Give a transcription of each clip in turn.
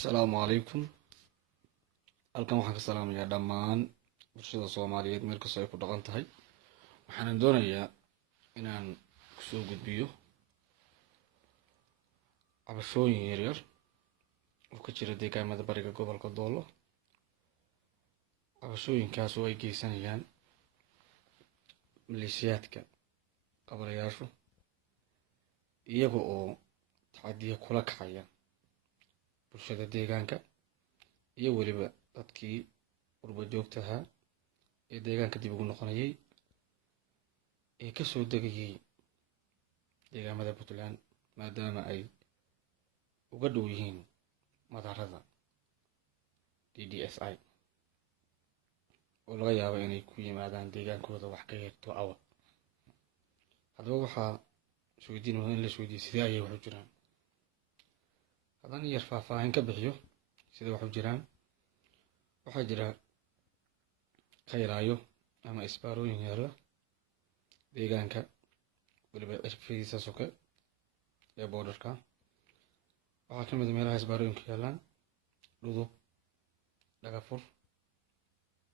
Asalaamu calaykum. Halkan waxaan ka salaamayaa dhammaan bulshada Soomaaliyeed meel kastoo ay ku dhaqan tahay. Waxaan doonayaa inaan kusoo gudbiyo cabashooyin yaryar oo ka jira deegaamada bariga gobolka Doolo. Cabashooyinkaas oo ay geysanayaan maleeshiyaadka qabalayaashu iyaga oo tacadiya kula kacaya bulshada deegaanka iyo weliba dadkii qurba joogta ahaa ee deegaanka dib ugu noqonayay ee ka soo degayay deegaamada Puntland maadaama ay uga dhow yihiin madaarada DDSI oo laga yaabo inay ku yimaadaan deegaankooda wax ka yarto awa. Haddaba waxaa isweydiin mudan in la isweydiiyo sidee ayay wax u jiraan. haddaan yar faahfaahin ka bixiyo sida wax u jiraan, waxaa jira khayraayo ama isbaarooyin yaala deegaanka weliba cirfidiisa soke ee boodarka. waxaa ka mid ah meelaha isbaarooyinka yaalaan Dhudub, Dhagafur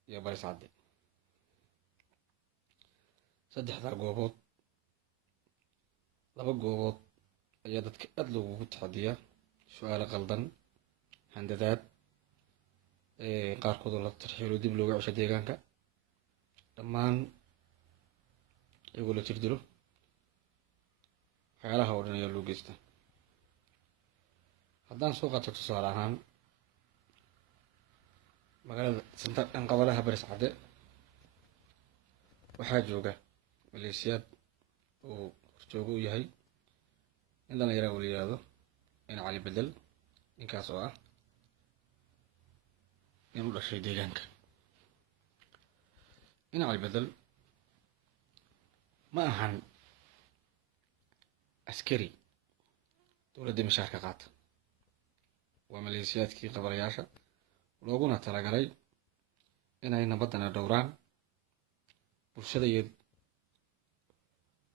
iyo Baris Cadde. saddexdaa goobood, laba goobood ayaa dadka aad loogu taxadiyaa su'aalo qaldan, handadaad, qaarkood oo la tarxiilo dib looga cesho deegaanka, dhammaan iyagoo la jirdilo. waxyaalaha oo dhan ayaa loo geysta. haddaan soo qaato tusaale ahaan magaalada qabalaha Baris Cadde waxaa jooga maleeshiyaad oo horjoogo u yahay in dhalinyaro oo la yiraahdo in Cali Bedel, ninkaas oo ah in u dhashay deegaanka. in Cali Bedel ma ahan askari dowladda mishaarka qaata, waa maleeshiyaadkii qabalayaasha looguna talagalay inay nabadana dhowraan, bulshada iyo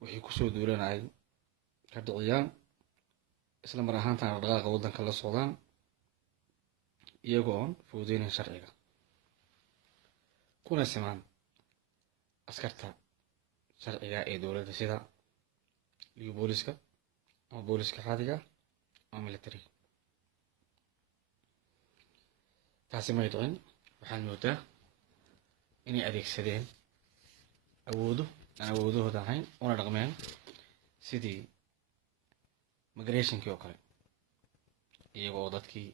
wixii kusoo duulana ay ka dhiciyaan, isla mar ahaantana dhaqaaqa waddanka la socdaan iyagoo oon fududeynin sharciga, kuna simaan askarta sharciga ee dowladda sida liyu booliska ama booliska caadiga ama military. taasi may dhicin. waxaad moodaa inay adeegsadeen awoodo aan awoodahooda ahayn una dhaqmeen sidii migrationkii oo kale, iyaga oo dadkii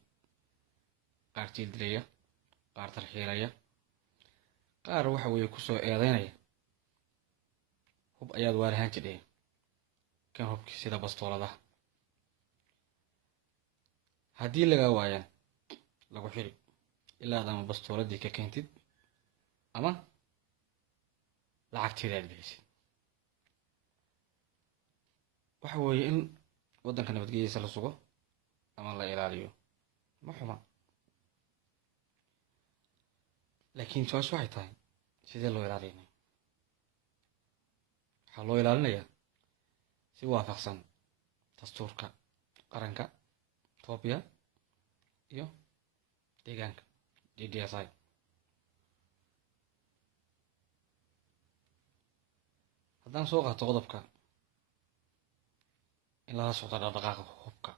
qaar jiil dilaya, qaar tarxiilaya, qaar waxa weeye kusoo eedeynaya hub ayaad waalahaan jidheen kan hubkii sida bastooladaha. haddii laga waayaan lagu xiri ilaa aad ama bastooladii ka keentid ama lacagteeda aad bixisid. waxa weeye in waddanka nabadgelyadiisa la sugo ama la ilaaliyo ma xuma, laakiin su-aashu waxay tahay sidee loo ilaalinaya. waxaa loo ilaalinayaa si waafaqsan dastuurka qaranka Itoobiya iyo deegaanka DDSI. haddaan soo qaato qodobka in lala socdo dhaqdhaqaaqa hubka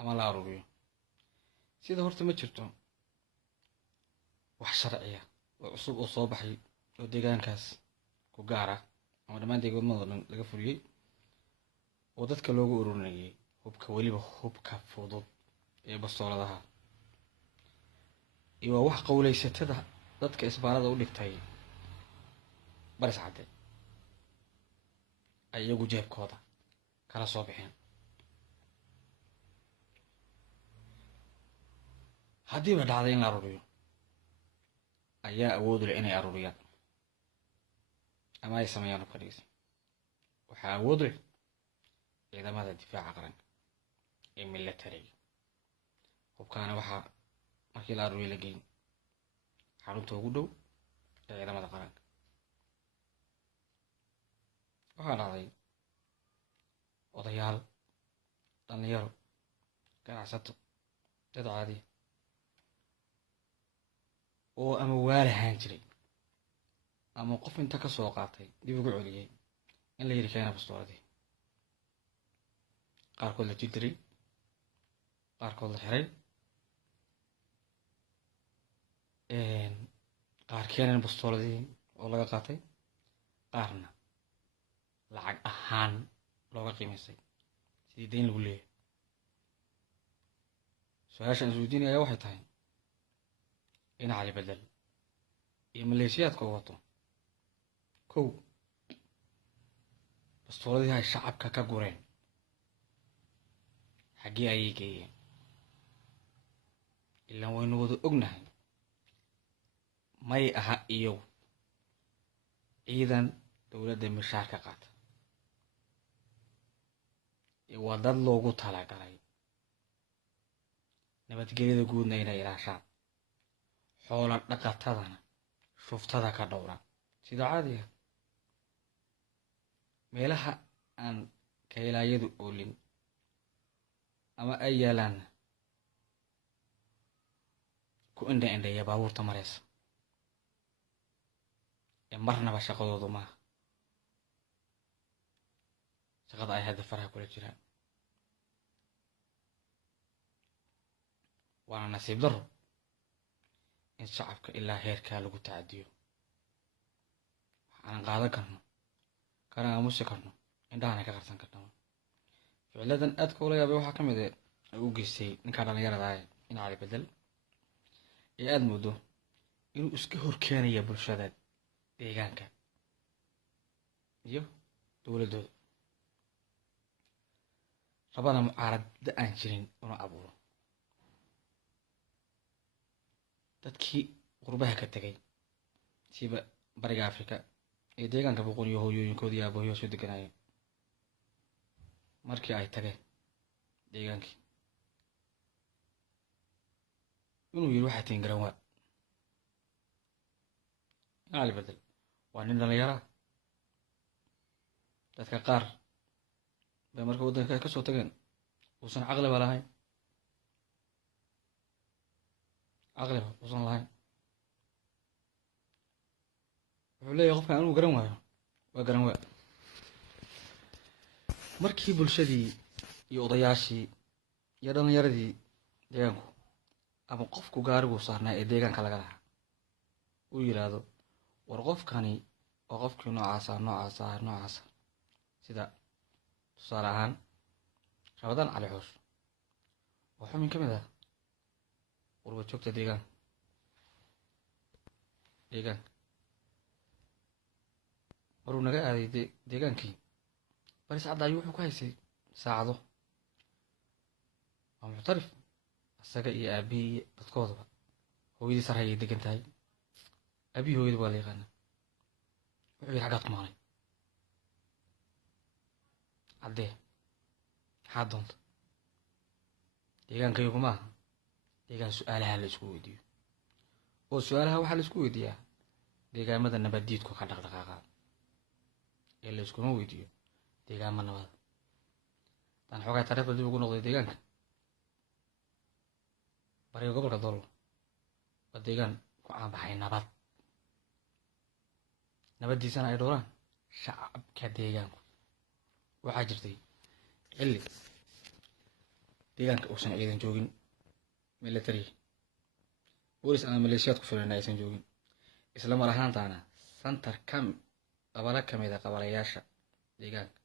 ama la aruuriyo, sida horta ma jirto wax sharciya oo cusub oo soo baxay oo deegaankaas ku gaara ama dhammaan deegaamada dhan laga fuliyey oo dadka loogu ururinayay hubka, weliba hubka fudud ee bastooladaha. iyo waa wax qowleysatada dadka isbaarada u dhigtay Baris Cadde ay iyagu jeebkooda kala soo bixeen. haddiiba dhacday in la aruuriyo, ayaa awood u leh inay aruuriyaan ama ay sameeyaan hubka dhigis. waxaa awood u leh ciidamada difaaca qaranka ee militariga. hubkaana waxaa markii la aruuriyo la geyn xarunta ugu dhow ee ciidamada qaranka. waxaa dhacday odayaal, dhalinyaro ganacsato, dad caadiya oo ama waalahaan jiray ama qof inta ka soo qaatay dib ugu celiyey in la yidhi keena bastooladii. qaarkood la jidiray, qaarkood la xiray, qaar keenan bastooladii oo laga qaatay, qaarna lacag ahaan looga qiimaysay sidii dayn lagu leeyahay. su-aashaan isweydiinaya waxay tahay in Cali Bedel iyo maleeshiyaadka uu wato kow bastooladii ay shacabka ka gureen xaggee ayay geeyeen? ilaan waynu wada ognahay may aha iyagu ciidan dowladda mishaar ka qaata, waa dad loogu talagalay nabadgelyada guudna inay ilaashaan, xoola dhaqatadana shuftada ka dhowraan sida caadiga. meelaha aan kaylaayadu oolin ama ay yaalaanna ku indha-indheeya baabuurta maraysa ee marnaba shaqadoodu maaha shaqada ay hadda faraha kula jiraan. waana nasiib darro in shacabka ilaa heerkaa lagu tacadiyo. waxaanan qaadan karno kana aamusi karno, indhahana ka qarsan karno. ficiladan aadka ula yaabay waxaa ka mid u geystay ninkaa dhallinyarada ah in Cali Bedel ee aada moodo inuu iska horkeenaya bulshada deegaanka iyo dowladooda, rabana mucaaradda aan jirin inuu abuuro. dadkii qurbaha ka tegay siba bariga Afrika ee deegaanka boqoniyo hooyooyinkoodii iyo aabahoyo soo deganayeen, markii ay tageen deegaankii inuu yidhi waxaa tiin garan waa in Cali Bedel waa nin dhallinyara. dadka qaar bay marka waddanka ay ka soo tageen uusan caqliba lahayn, uusan lahayn. wuxuu leeyahay qofkan anuu garan waayo waa garan waa. markii bulshadii iyo odayaashii iyo dhallinyaradii deegaanku ama qofku gaarigu saarnaa ee deegaanka laga lahaa uu yidhaahdo war qofkani waa qofkii noocaasa sida tusaale ahaan Rabadaan Cali Xuush waa xubin ka mid ah qurba joogta deegaanka maruu naga aaday deegaankii baris cadda ayuu wuxuu ku haysay saacado. waa muctarif isaga iyo aabihii iyo dadkoodaba. hooyadii sar ayay degan tahay, aabihii hooyada waa la yaqaana. wuxuu yidhi xaggaad ku maqnay caddee maxaad doonta? deegaankayagu ma aha deegaan su-aalaha la isku weydiiyo, oo su-aalaha waxaa la isku weydiiyaa deegaamada nabaddiidku ka dhaqdhaqaaqa ee la iskuma weydiiyo deegaama nabada. haddaan xoogaa taariikhda dib ugu noqday deegaanka bariga gobolka Doolo waa deegaan ku caanbaxay nabaddiisana ay dhowraan shacabka deegaanku. waxaa jirtay xilli deegaanka uusan ciidan joogin, military boolis ama maleeshiyaad ku filan aysan joogin, isla mar ahaantaana santar qabala ka mid a qabalayaasha deegaanka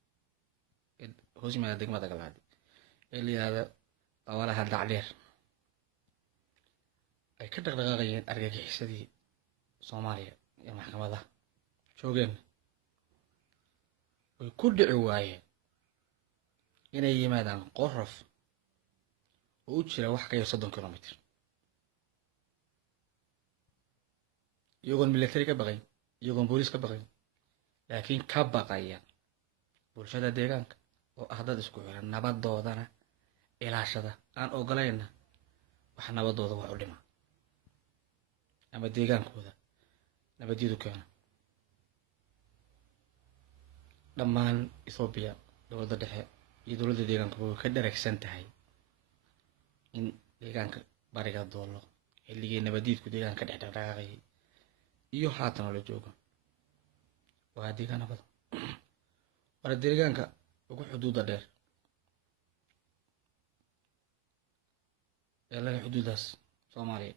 ee hoos yimaada degmada Galgaduud ee la yidhaahdo qabalaha Dacdheer ay ka dhaqdhaqaaqayeen argagixisadii Soomaaliya ee maxkamadaha joogeen. way ku dhici waayeen inay yimaadaan Qoraf oo u jira wax ka yar 30 kilomitir, iyagoon military ka baqayn, iyagoon booliis ka baqayn, laakiin ka baqaya bulshada deegaanka oo ah dad isku xiran, nabadoodana ilaashada, aan ogolayna wax nabadooda wax u dhima ama deegaankooda nabadyadu keena. dhammaan Ethiopia dowladda dhexe iyo dowladda deegaanka way ka dharagsan tahay in deegaanka bariga doolo xilligii nabadiidku deegaanka dhex dhaqaaqayay iyo haatan oo la joogo waa deegaano badan waana deegaanka ugu xuduuda dheer ee laga xuduudaas Soomaaliya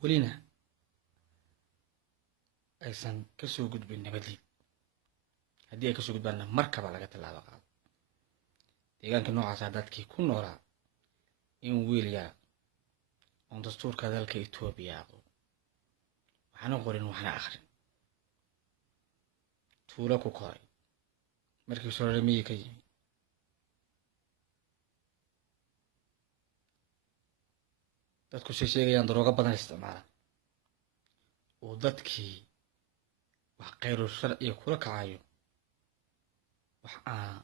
welina aysan kasoo gudbin nabadiid haddii ay kasoo gudbaanna markaba laga tallaabo qaado deegaanka noocaasa dadkii ku noolaa in wiil yara oon dastuurka dalka Itoobiya aqoon waxaana qorin waxna akhrin tuulo ku koray markii soo reemiyey ka yimi dadku sheegayaan daroogo badan isticmaala oo dadkii wax khayru sharciga kula kacayo wax aan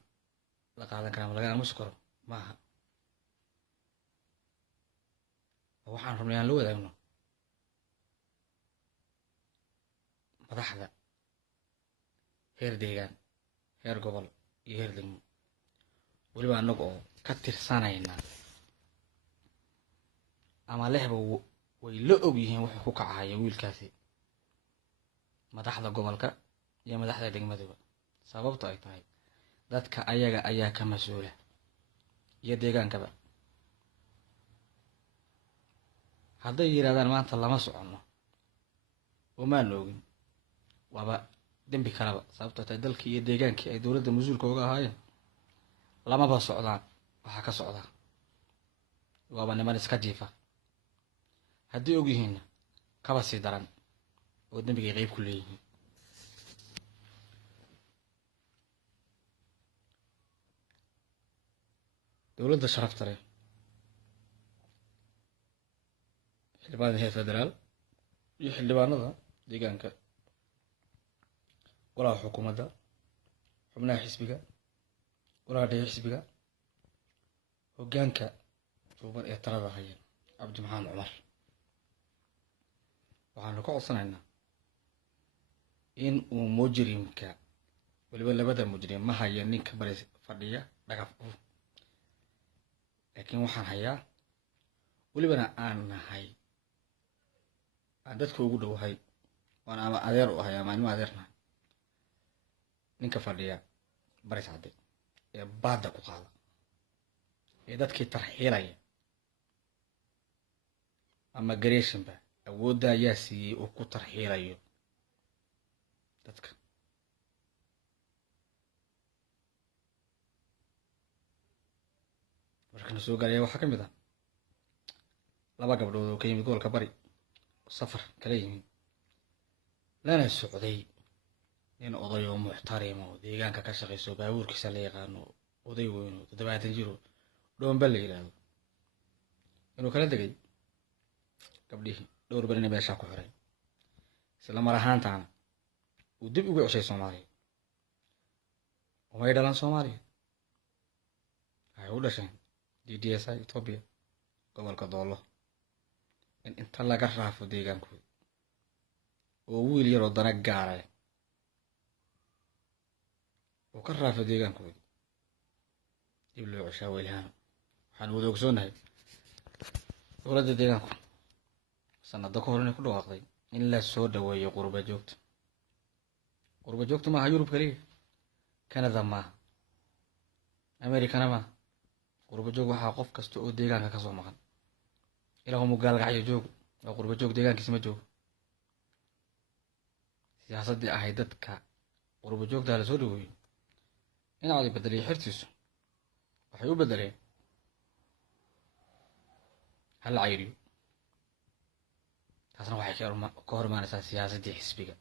la qaadan karaa ma laga aamusi karo maaha waxaan rabnay aan la wadaagno madaxda heer deegaan heer gobol iyo heer degmo weliba annaga oo ka tirsanayna ama lehba way la og yihiin wuxuu ku kacaya wiilkaasi madaxda gobolka iyo madaxda degmadaba sababta ay tahay dadka ayaga ayaa ka mas'uula iyo deegaankaba hadday yiraahdaan maanta lama soconno oo maan oogin waaba dembi kalaba sababtoo tahay dalkii iyo deegaankii ay dowladda mas-uulka uga ahaayeen lamaba socdaan waxaa ka socdaa waaba niman iska jiifa haddii og yihiinna kaba sii daran oo dembigay qayb ku leeyihiin dowladda sharafta leh xildhibaanada heer federaal iyo xildhibaanada deegaanka golaha xukuumadda xubnaha xisbiga golaha dhexe xisbiga hoggaanka suuban ee talada haya cabdi maxamed cumar waxaanu ka codsanaynaa in uu mujrimka weliba labada mujrim ma haya ninka bari fadhiya dhagaf laakiin waxaan hayaa welibana aan nahay aan dadka ugu dhowahay waan ama adeer u ahay ama anima adeer nahay ninka fadhiya baris cadde ee baadda ku qaada ee dadkii tarxiilaya ama gareeshinba awoodda ayaa siiyey uu ku tarxiilayo dadka markana soo gaaraya waxaa ka mid ah laba gabdhood oo ka yimid gobolka bari safar kala yimid lana socday nin oday oo muxtarima oo deegaanka ka shaqayso baabuurkiisa la yaqaano oday weyn oo 70 jir oo dhoomba la yiraahdo inuu kala degay gabdhihii dhowr barina meesha ku xiray isla mar ahaantaana uu dib ugu ceshay Soomaaliya way dhalan Soomaaliya ay u dhasheen DDS Ethiopia gobolka doolo in inta laga raafo deegaankooda oo wiil yar oo dana gaaray oo ka raafo deegaankooda dib loo ceshaa weelhaan waxaan wada ogsoonahay dowladda deegaanku sanado ka hor inay ku dhawaaqday in la soo dhaweeyo qurba joogta maaha Yurub kaliya Canada maaha Amerikana maaha qurba joog waxaa qof kasta oo deegaanka ka soo maqan ilaa mu gaalgacyo joog oo qurba joog deegaankiisa ma joogo siyaasadii ahayd dadka qurba joogta la soo dhaweeyo in ay bedelay xirtiisu waxay u bedeleen hal cayriyo taasna waxay ka hormaanaysaa siyaasadii xisbiga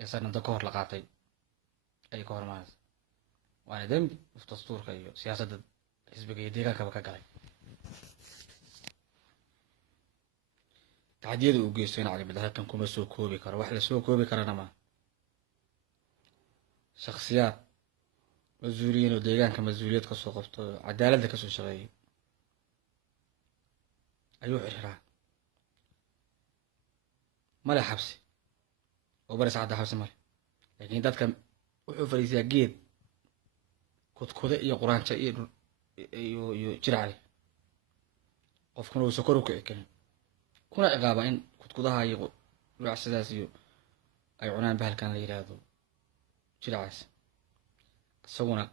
ee sanado ka hor la qaatay ay ka hormaanaysaa waana dembi dastuurka iyo siyaasadda xisbiga iyo deegaankaba ka galay tacdiyada uu geysto in cali halkan kuma soo koobi karo wax la soo koobi karana ma shakhsiyaad mas-uuliyiin oo deegaanka mas-uuliyad ka soo qabto cadaaladda ka soo shaqeeyay ayuu xiriiraa male xabsi oo baris cadda xabsi male laakiin dadka wuxuu fariisiyaa geed kudkude iyo quraanjo iyo jircali qofkuna uusan kor u kici karin, kuna ciqaaba in kudkudaha iyo luucsidaas iyo ay cunaan bahalkan la yidhaahdo jiracaas, isaguna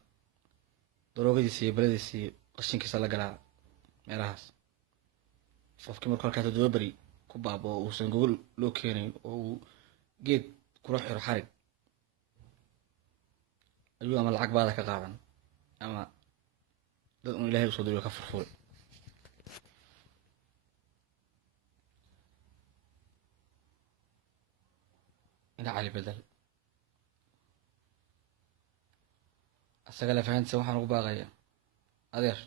daroogadiisa iyo baladiisa iyo qashinkiisa la galaa meelahaas. qofkii markuu halkaa 7 beri ku baabo oo uusan gogol loo keenayn oo uu geed kula xiro xarig, ayuu ama lacag baada ka qaadan ama dad un ilaahay usoo diriyo ka furfuray. ina cali bedel asaga la fahantiisa waxaan ugu baaqaya adeer,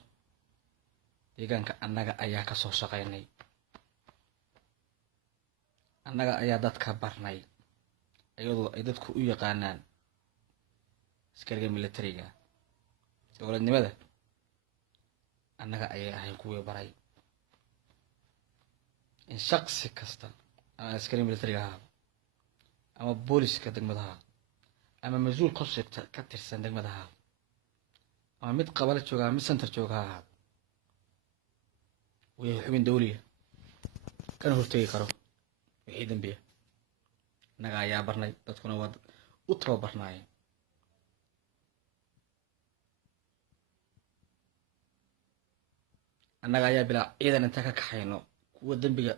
deegaanka annaga ayaa ka soo shaqaynay, annaga ayaa dadka barnay iyadoo ay dadku u yaqaanaan askariga militariga dowladnimada. annaga ayay ahayn kuwii baray in shaqsi kasta ama askari militariga ahaa ama booliska degmadaha ama mas-uul ka tirsan degmadaha ama mid qabala jooga ama mid center jooga ha ahaado uu yahay xubin dawliya kana hortegi karo wixii dambiya. annaga ayaa barnay, dadkuna waa u tababarnaayeen. annaga ayaa bilaa ciidan intaa ka kaxayno kuwa dembiga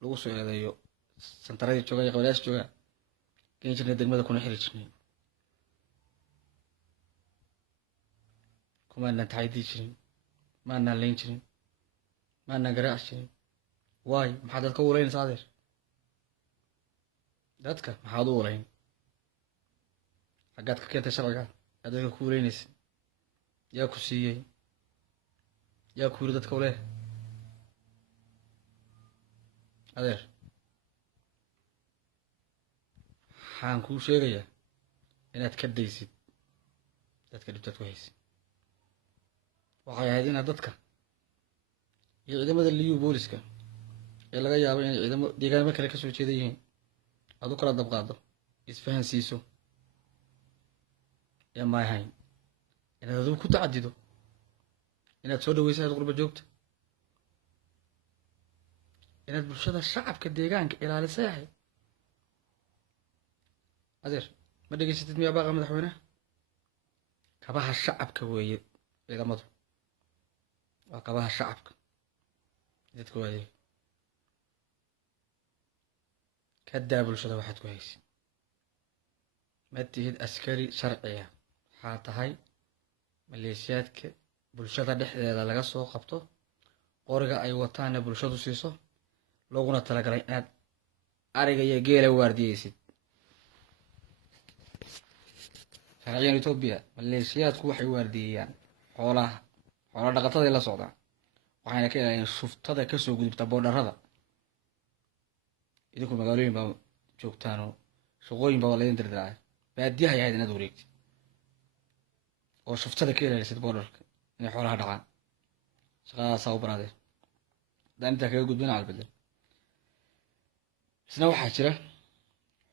lagu soo eedeeyo santaradii jooga iyo qabilayaasha jooga geen jirnay degmada kuna xiri jirnay, kumaanaan taxadii jirin, maanaan layn jirin, maanaan garaaci jirin. waayo maxaad dadka u ulaynaysaa adeer? dadka maxaad u ulayn? xaggaad ka keentay sharciga aad dadka ku ulaynaysa? yaa ku siiyey? yaa ku yiri dadka uleh? adeer waxaan kuu sheegayaa inaad ka daysid dadka dhibtaad ku haysid. waxay ahayd inaad dadka iyo ciidamada liyu booliska ee laga yaabo inay ciidamo deegaanimo kale kasoo jeeda yihiin aad u kala dabqaado, isfahan siiso. yaa ma ahayn inaad adigu ku tacadido, inaad soo dhaweysa aad qurba joogta, inaad bulshada shacabka deegaanka ilaalisay ahayd. adeer ma dhegeysatid miyaa baaqa madaxweynaha? kabaha shacabka weeye ciidamadu, waa kabaha shacabka dadka waaye. ka daa bulshada waxaad ku haysid. ma tihid askari sharciya, waxaa tahay maleeshiyaadka bulshada dhexdeeda laga soo qabto, qoriga ay wataana bulshadu siiso, looguna talagalay inaad ariga iyo geela waardiyeysid. sharciyan Ethiopia maleeshiyaadku waxay waardiyeeyaan xoolaha, xoolo dhaqatada la socdaan, waxayna ka ilaaliyaan shuftada kasoo gudubta boodharada. idinku magaalooyin baa joogtaanoo shaqooyin baa laydin dirdiraa, baadiyaha yahayd inaad wareegtid oo shuftada ka ilaalisid boodharka inay xoolaha dhacaan. shaqadaasaa u banaadeen. haddaan intaa kaga gudbina calbedel, isna waxaa jira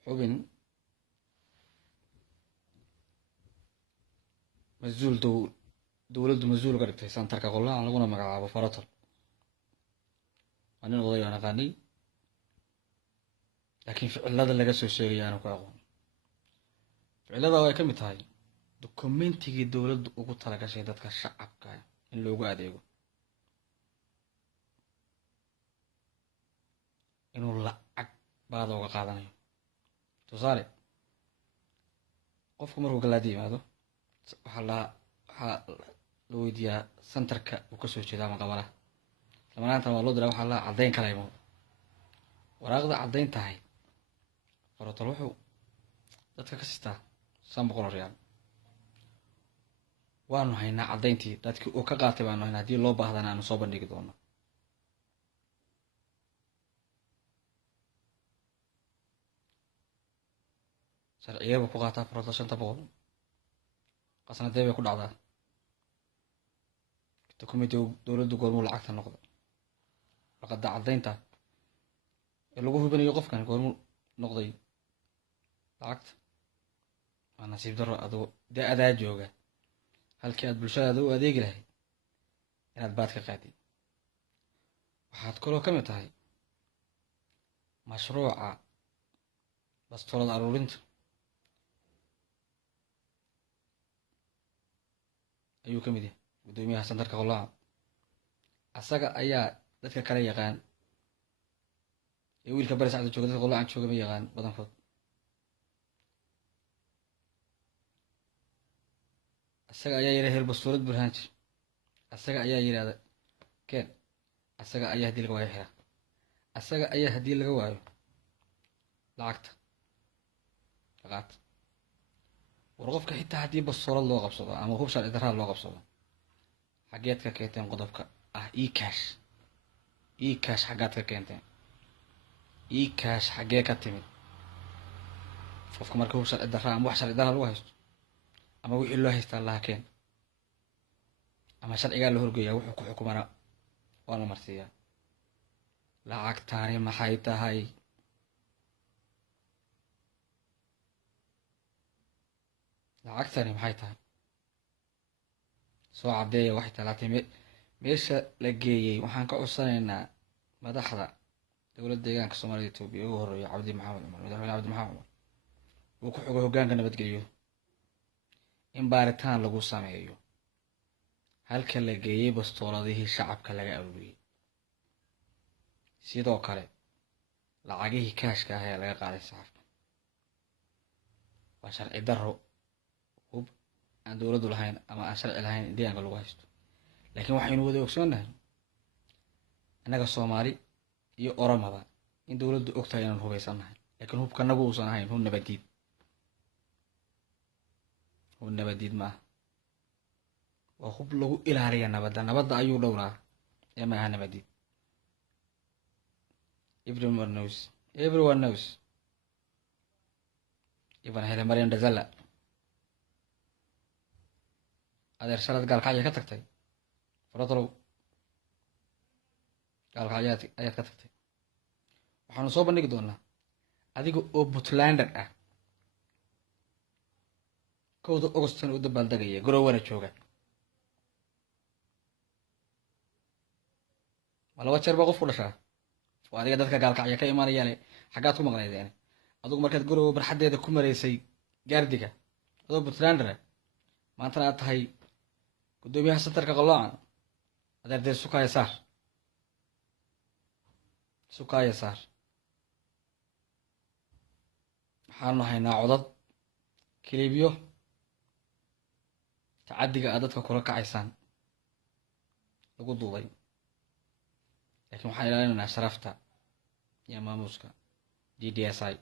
xubin mas-uul dowladdu mas-uul ka dhigtay santarka qolaan laguna magacaabo farotol. waa nin oday aan aqaanay, laakiin ficilada laga soo sheegaya aanu ku aqoon. ficilada ay ka mid tahay dokumentigii dowladdu ugu talagashay dadka shacabka in loogu adeego inuu lacag baada uga qaadanayo. tusaale, qofku markuu galaadi yimaado waxaa la weydiiyaa santarka uu kasoo jeeda ama qabalaha, lamanaantan waa loo diraa waxaa la caddayn kala imo. waraaqda caddayn tahay farotol wuxuu dadka ka sistaa 500 riyaal. waanu haynaa caddayntii dadkii uu ka qaatay baanu haynaa, haddii loo baahdana aanu soo bandhigi doono. sharciyeeba ku qaataa farotol 500 qasnadee bay ku dhacdaa. dokumentiga dowladdu goormuu lacagta noqda? warqadda caddaynta ee lagu hubinayo qofkan goormuu noqday lacagta? waa nasiib daro adoo dee adaa jooga halkii aad bulshadaada u adeegi lahayd inaad baad ka qaadid. waxaad kaloo ka mid tahay mashruuca bastoolada aruurinta ayuu ka mid yahay guddoomiyaha santarka qolaha. asaga ayaa dadka kale yaqaan ee wiilka bari sacda jooga dadka qolacan jooga ma yaqaan badankood. asaga ayaa yidhi heer bastoolad burhaanji, asaga ayaa yidhahda keen, asaga ayaa haddii laga waayo xira, asaga ayaa haddii laga waayo lacagta laqaata. war qofka xitaa haddii bastoolad loo qabsado ama hub sharci darraa loo qabsado, xaggeed ka keenteen qodobka ah ekash? ekash xaggaad ka keenteen? ekash xaggee ka timid? qofka marka hub sharci darraa ama wax sharci darraa lagu haysto ama wixii loo haystaa laha keen, ama sharcigaa la horgeeyaa wuxuu ku xukumana waa la marsiiyaa. lacagtaani maxay tahay? lacagtani maxay tahay? soo caddeeya waxay tahay. laakiin meesha la geeyey waxaan ka codsanaynaa madaxda dowladda deegaanka soomaalida Itoobiya ugu horeeya cabdi maxamed cumar, madaxweyne cabdi maxamed cumar uu ku xogo hoggaanka nabadgelyo in baaritaan lagu sameeyo halka la geeyey bastooladihii shacabka laga aruuriyey. sidoo kale lacagihii kaashka ah ee laga qaaday shacabka waa sharci darro. hub aan dowladdu lahayn ama aan sharci lahayn in deegaanka lagu haysto. laakiin waxaynu wada ogsoonnahay annaga Soomaali iyo Oromada in dowladdu ogtahay inaan hubaysannahay, laakiin hubkanagu uusan ahayn hub nabadiid. hub nabadiid maaha, waa hub lagu ilaaliya nabadda. nabadda ayuu dhowraa ee maaha nabadiid. everyone knows even hele Mariam Dazala adeer shalad gaalkacya ka tagtay faratolow, gaalkacya ayaad ka tagtay. waxaanu soo bandhigi doonaa adiga oo Puntlander ah 1 Augustan u dabaaldegaya garowana jooga. ma 2 jeer baa qof ku dhashaa? waa adiga dadka gaalkacya ka imaanaya le xaggaad ku maqnaydeen adigu markaad garowa barxaddeeda ku maraysay gaardiga adoo Puntlander ah, maantana aad tahay guddoomiyaha santarka qoloocan. adeer dee sukaaya saar. waxaanu haynaa codad kiliibyo tacadiga aad dadka kula kacaysaan lagu duubay, laakiin waxaan ilaalinaynaa sharafta iyo maamuuska DDSI.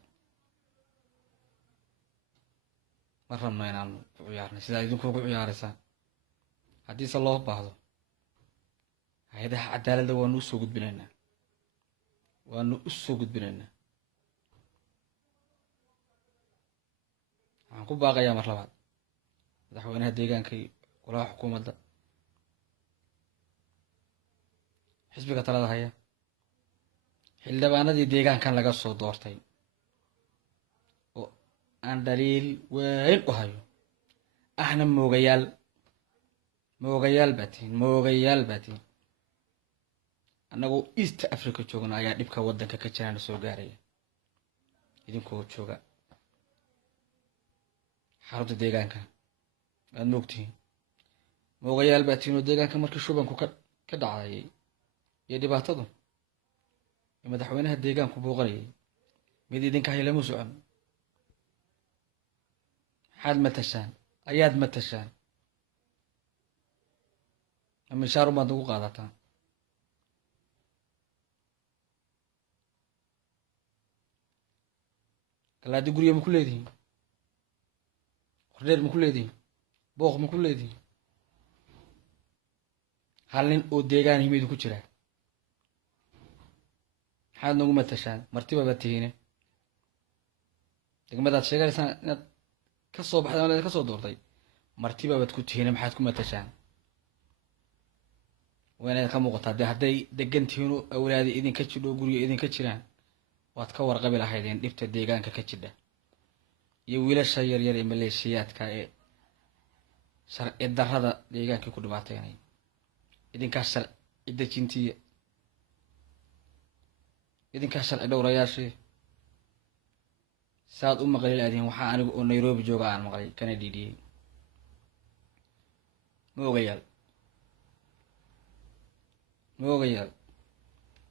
ma rabno inaanu ku ciyaarnay sidaa idinku ku ciyaaraysaan. haddiise loo baahdo hay-adaha cadaaladda waanu u soo gudbinaynaa. waxaan ku baaqayaa mar labaad madaxweynaha deegaanka iyo golaha xukuumadda, xisbiga talada haya, xildhibaanadii deegaankan laga soo doortay oo aan dhaliil weyn u hayo, ahna moogayaal baa tihiin. annagoo East Africa joogna ayaa dhibka waddanka ka jirana soo gaaraya. idinkoo jooga xarunta deegaanka aad moogtihiin moogayaal baa tihiin oo deegaanka markii shubanku ka dhacayay iyo dhibaatadu ee madaxweynaha deegaanku booqanayay mid idinka hay lama socon. ayaad matashaan mishaar umaad nagu qaadataan. galaadi gurya ma ku leedihiin? hordheer ma ku leedihiin? booq ma ku leedihiin? hal nin oo deegaan himidu ku jira maxaad nagu matashaan? martiba baad tihiine degmadaad sheeganaysaan inaad ka soo baxday ama ka soo doortay, martiba baad ku tihiine maxaad ku matashaan? waa inaad ka muuqataa. dee hadday degan tihiin oo awlaadi idinka jidho guryo idinka jiraan waad ka warqabi lahaydeen dhibta deegaanka ka jidha iyo wiilasha yaryar ee maleeshiyaadka ee sharci darrada deegaankii ku dhibaateynaya. idinkaas sharci dejintii idinkaa sharci dhowrayaashii saad u maqli laadiin waxaa anigu oo Nairobi jooga aan maqlay kana dhiidhiyey. ma ogayaal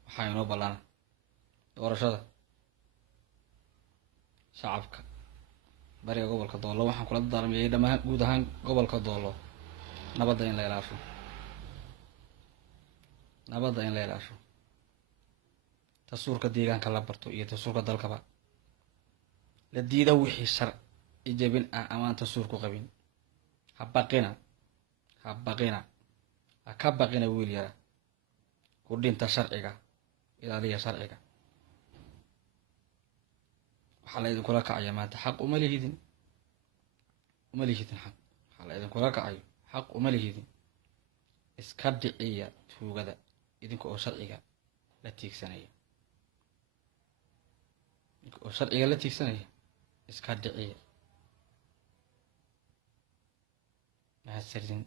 waxaa inoo ballana doorashada shacabka bariga gobolka Doolo. waxaan kula dardaarmiyay dhammaan guud ahaan gobolka Doolo nabadda in la ilaasho, dastuurka deegaanka la barto iyo dastuurka dalkaba la diida wixii sharci jabin ah ama aan dastuur ku qabin. ha baqina ha ka baqina wiil yara ku dhinta sharciga, ilaaliya sharciga. waxaa la idinkula kacaya maanta xaq uma lihidin xaq. waxaa la idinkula kacayo xaq uma lihidin. iska dhiciya tuugada idinka oo sharciga la tiigsanaya, iska dhiciya. mahadsanidin.